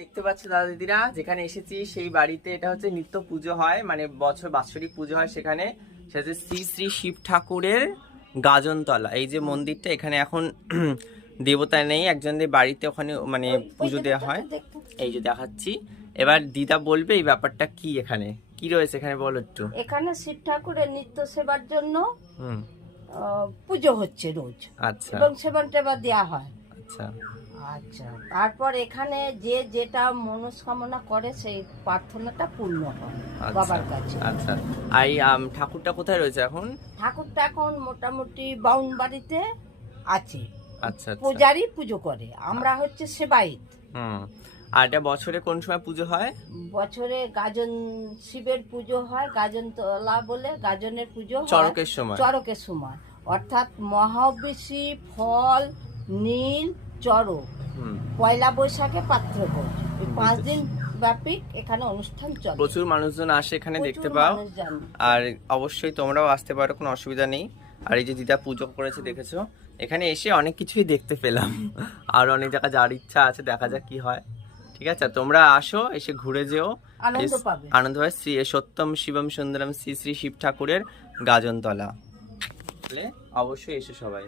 দেখতে পাচ্ছ দাদা দিদিরা, যেখানে এসেছি সেই বাড়িতে এটা হচ্ছে নিত্য পুজো হয়, মানে বাৎসরিক পুজো হয় সেখানে। সেটা হচ্ছে শ্রী শ্রী শিব ঠাকুরের গাজনতলা। এই যে মন্দিরটা, এখানে এখন দেবতা নেই, একজনদের বাড়িতে ওখানে মানে পুজো দেওয়া হয়। এই যে দেখাচ্ছি, এবার দিদা বলবে এই ব্যাপারটা কি, এখানে কি রয়েছে এখানে বলো একটু। এখানে শিব ঠাকুরের নিত্য সেবার জন্য পুজো হচ্ছে রোজ। আচ্ছা, এবং সেবা টেবা দেওয়া হয়। আচ্ছা আচ্ছা, তারপর এখানে যে যেটা মনস্কামনা করে সেই প্রার্থনাটা পূর্ণ হয় বাবার কাছে। আচ্ছা, আর এই ঠাকুরটা কোথায় রয়েছে এখন? ঠাকুরটা এখন মোটামুটি বাউন বাড়িতে আছে। আচ্ছা, পূজারি পুজো করে, আমরা হচ্ছে সেবাইত। আর এটা বছরে কোন সময় পুজো হয়? বছরে গাজন শিবের পুজো হয়, গাজনতলা বলে গাজনের পুজো হয় চড়কের সময়, অর্থাৎ মহাবেশী ফল নীল চড়ক পয়লা বৈশাখে পাত্রভোজ, এই 5 দিন ব্যাপী এখানে অনুষ্ঠান চলে। প্রচুর মানুষজন আসে এখানে, দেখতে পাও। আর অবশ্যই তোমরাও আসতে পারো, কোনো অসুবিধা নেই। আর এই যে দিদা পুজো করেছে দেখেছো, এখানে এসে অনেক কিছুই দেখতে পেলাম। আর অনেক জায়গা যাওয়ার ইচ্ছা আছে, দেখা যাক কি হয়। ঠিক আছে, তোমরা আসো, এসে ঘুরে যেও, আনন্দ পাবে। শ্রী সত্যম শিবম সুন্দরম শ্রী শ্রী শিব ঠাকুরের গাজনতলা, অবশ্যই এসো সবাই।